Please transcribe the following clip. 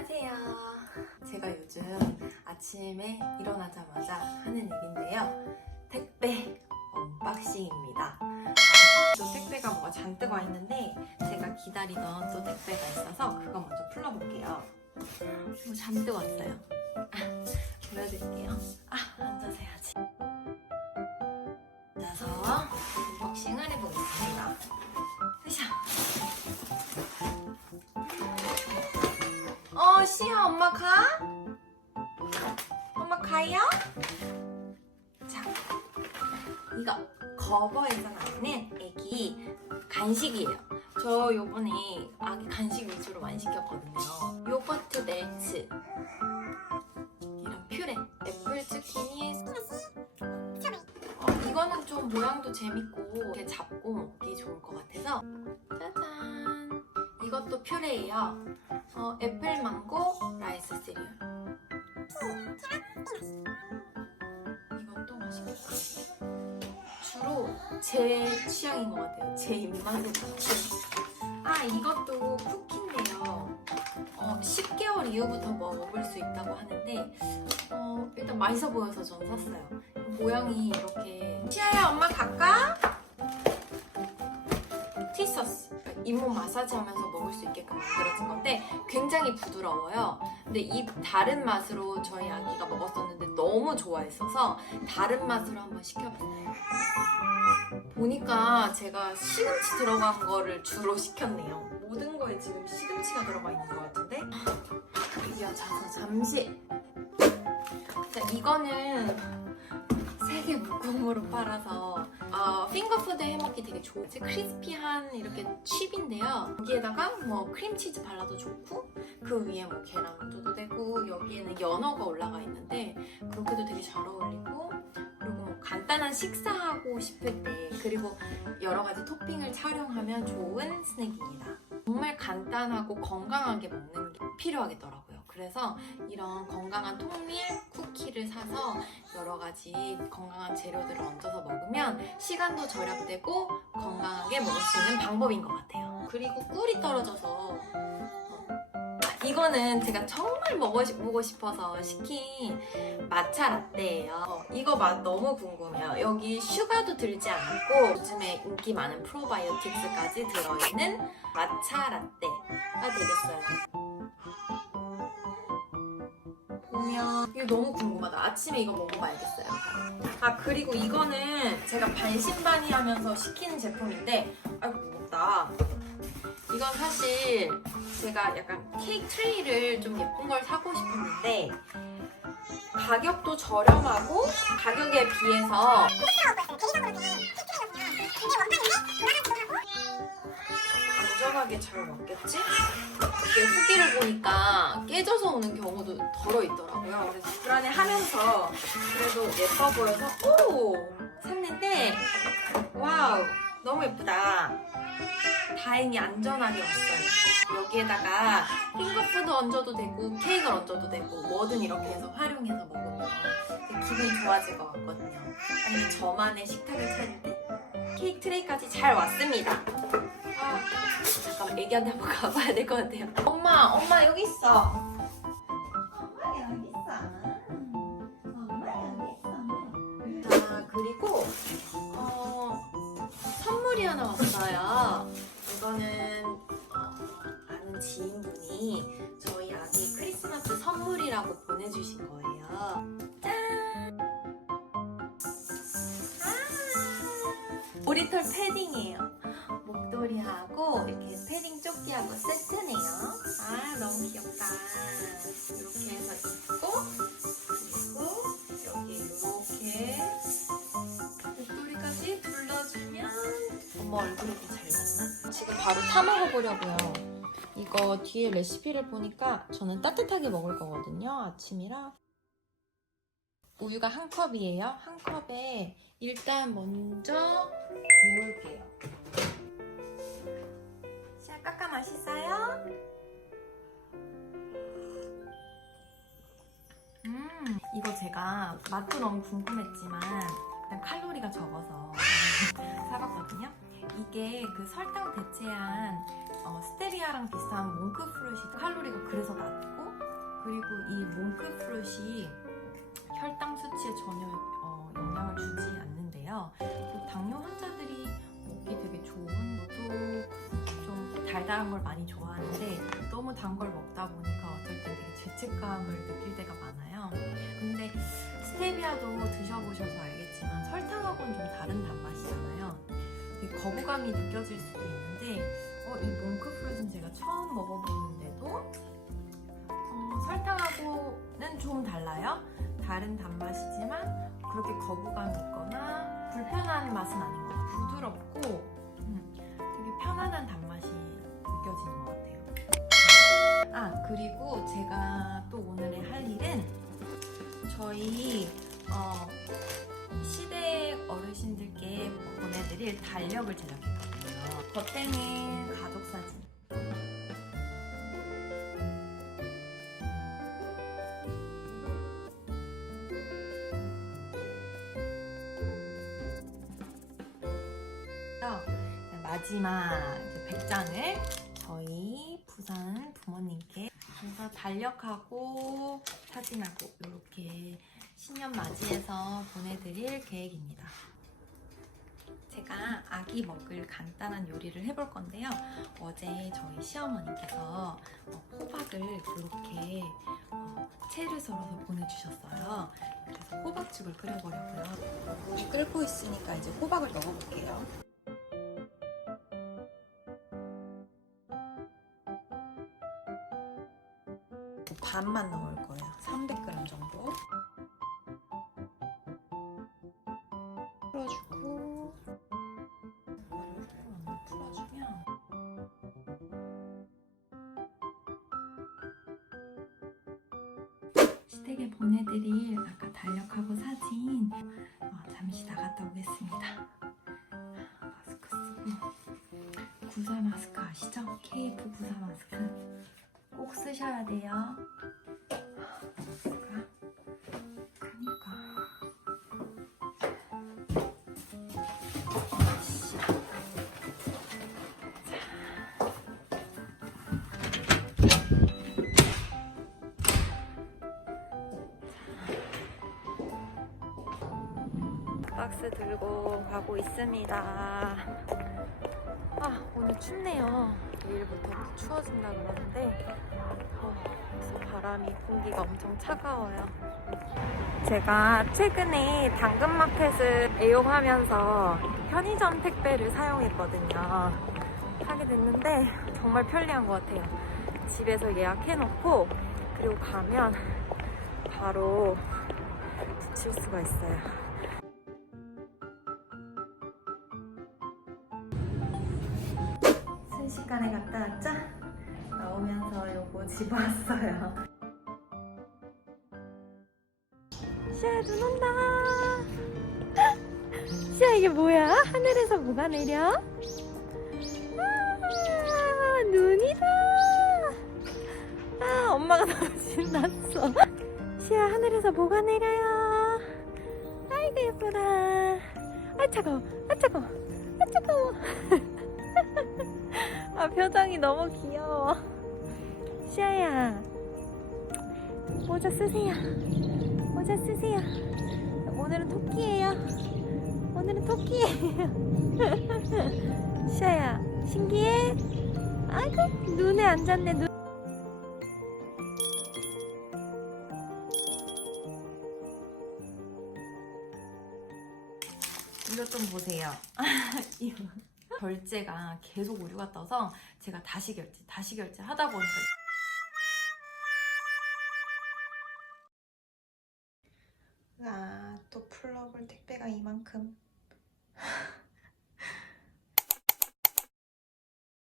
안녕하세요. 제가 요즘 아침에 일어나자마자 하는 일인데요. 택배 언박싱입니다. 또 택배가 뭐가 잔뜩 와 있는데 제가 기다리던 또 택배가 있어서 그거 먼저 풀어볼게요. 뭐 잔뜩 왔어요. 아, 보여드릴게요. 아, 앉아서 해야지. 앉아서 언박싱을 해보겠습니다. 엄마 가? 엄마 가요? 자, 이거 거버에서 나오는 애기 간식이에요. 저 요번에 아기 간식 위주로 많이 시켰거든요. 요거트 멜츠, 이런 퓨레, 애플 zucchini, 어, 이거는 좀 모양도 재밌고 이렇게 잡고 먹기 좋을 것 같아서 짜잔 이것도 퓨레예요. 어, 애플 망고 라이스 시리얼 이것도 맛있겠다. 주로 제 취향인 것 같아요. 제 입맛에 맞춘 아 이것도 쿠키인데요. 어, 10개월 이후부터 뭐 먹을 수 있다고 하는데 어, 일단 맛있어 보여서 전 샀어요. 모양이 이렇게 시아야 엄마 갈까? 티서스 잇몸 마사지 하면서 먹을 수 있게끔 만들어진 건데 굉장히 부드러워요. 근데 이 다른 맛으로 저희 아기가 먹었었는데 너무 좋아했어서 다른 맛으로 한번 시켜봤어요. 보니까 제가 시금치 들어간 거를 주로 시켰네요. 모든 거에 지금 시금치가 들어가 있는 것 같은데? 드디어 자서 잠시. 자 이거는 세개 묶음으로 팔아서 어, 핑거푸드 해먹기 되게 좋지 크리스피한 이렇게 칩인데요. 여기에다가 뭐 크림치즈 발라도 좋고 그 위에 뭐 계란 얹어도 되고 여기에는 연어가 올라가 있는데 그렇게도 되게 잘 어울리고 그리고 뭐 간단한 식사하고 싶을 때 그리고 여러 가지 토핑을 촬영하면 좋은 스낵입니다. 정말 간단하고 건강하게 먹는 게 필요하겠더라고요. 그래서 이런 건강한 통밀 쿠키를 사서 여러 가지 건강한 재료들을 먹으면 시간도 절약되고 건강하게 먹을 수 있는 방법인 것 같아요. 그리고 꿀이 떨어져서 어, 아, 이거는 제가 정말 먹어보고 싶어서 시킨 마차 라떼예요. 이거 맛 너무 궁금해요. 여기 슈가도 들지 않고 요즘에 인기 많은 프로바이오틱스까지 들어있는 마차 라떼가 되겠어요. 보면 이거 너무 궁금하다. 아침에 이거 먹으면 알겠어요. 아 그리고 이거는 제가 반신반의하면서 시킨 제품인데 아이고 무겁다. 이건 사실 제가 약간 케이크 트레이를 좀 예쁜 걸 사고 싶었는데 가격도 저렴하고 가격에 비해서 안전하게 잘 먹겠지? 이게 후기를 보니까 깨져서 오는 경우도 덜어 있더라고요. 그래서 불안해하면서 그래도 예뻐 보여서 오 샀는데 와우 너무 예쁘다. 다행히 안전하게 왔어요. 여기에다가 핑거푸드 얹어도 되고 케이크를 얹어도 되고 뭐든 이렇게 해서 활용해서 먹으면 기분이 좋아질 것 같거든요. 아니면 저만의 식탁을 때 케이크 트레이까지 잘 왔습니다. 아, 잠깐만 애기한테 한번 가봐야 될 것 같아요. 엄마, 엄마 여기 있어. 하나 왔어요. 이거는 어, 아는 지인분이 저희 아기 크리스마스 선물이라고 보내주신 거예요. 짠! 아, 오리털 패딩이에요. 목도리하고 이렇게 패딩 조끼하고 세트네요. 아 너무 귀엽다. 이렇게 해서 입고 엄마 얼굴에도 잘 맞나? 지금 바로 타 먹어보려고요. 이거 뒤에 레시피를 보니까 저는 따뜻하게 먹을 거거든요. 아침이라. 우유가 한 컵이에요. 한 컵에 일단 먼저 넣을게요. 자, 까까 맛있어요? 음, 이거 제가 맛도 너무 궁금했지만 일단 칼로리가 적어서 사봤거든요. 이게 그 설탕 대체한 어, 스테리아랑 비슷한 몽크프루시 칼로리가 그래서 낮고 그리고 이 몽크프루시 혈당 수치에 전혀 어, 영향을 주지 않는데요. 그 당뇨 환자들이 먹기 되게 좋은 것도 좀 달달한 걸 많이 좋아하는데 너무 단 걸 먹다 보니까 어떨 때 되게 죄책감을 느낄 때가 많아요. 근데 스테비아도 드셔보셔서 알겠지만 설탕하고는 좀 다른 단맛이잖아요. 거부감이 느껴질 수도 있는데 어, 이 몽크프루트는 제가 처음 먹어보는데도 어, 설탕하고는 좀 달라요. 다른 단맛이지만 그렇게 거부감 있거나 불편한 맛은 아닌 것 같아요. 부드럽고 음, 되게 편안한 단맛이 느껴지는 것 같아요. 아 그리고 제가 또 오늘의 할 일은 저희 어, 시댁 어르신들께 보내드릴 달력을 제작했거든요. 겉에는 가족 사진. 마지막 이제 100장을 저희 부산 부모님께 그래서 달력하고 사진하고 이렇게 신년 맞이해서 보내드릴 계획입니다. 제가 아기 먹을 간단한 요리를 해볼 건데요. 어제 저희 시어머니께서 어, 호박을 이렇게 어, 채를 썰어서 보내주셨어요. 그래서 호박죽을 끓여보려고요. 물이 끓고 있으니까 이제 호박을 넣어볼게요. 반만 넣을 거예요. 시댁에 보내드릴 아까 달력하고 사진 어, 잠시 나갔다 오겠습니다. 마스크 쓰고 구사 마스크 아시죠? KF 구사 마스크 꼭 쓰셔야 돼요. 가고 있습니다. 아, 오늘 춥네요. 내일부터 또 추워진다 그러는데, 어, 그래서 바람이, 공기가 엄청 차가워요. 제가 최근에 당근마켓을 애용하면서 편의점 택배를 사용했거든요. 하게 됐는데, 정말 편리한 것 같아요. 집에서 예약해놓고, 그리고 가면 바로 붙일 수가 있어요. 집어왔어요. 시아야 눈 온다. 시아 이게 뭐야? 하늘에서 뭐가 내려? 아, 눈이다. 아, 엄마가 너무 신났어. 시아 하늘에서 뭐가 내려요? 아이고 예쁘다. 아 차가워. 아 차가워. 아 차가워. 아 표정이 너무 귀여워 시아야 모자 쓰세요. 모자 쓰세요. 오늘은 토끼예요. 오늘은 토끼예요. 시아야 신기해? 아이고 눈에 앉았네 눈. 이거 좀 보세요. 결제가 계속 오류가 떠서 제가 다시 결제, 다시 결제 하다 보니까 아, 또 풀러볼 택배가 이만큼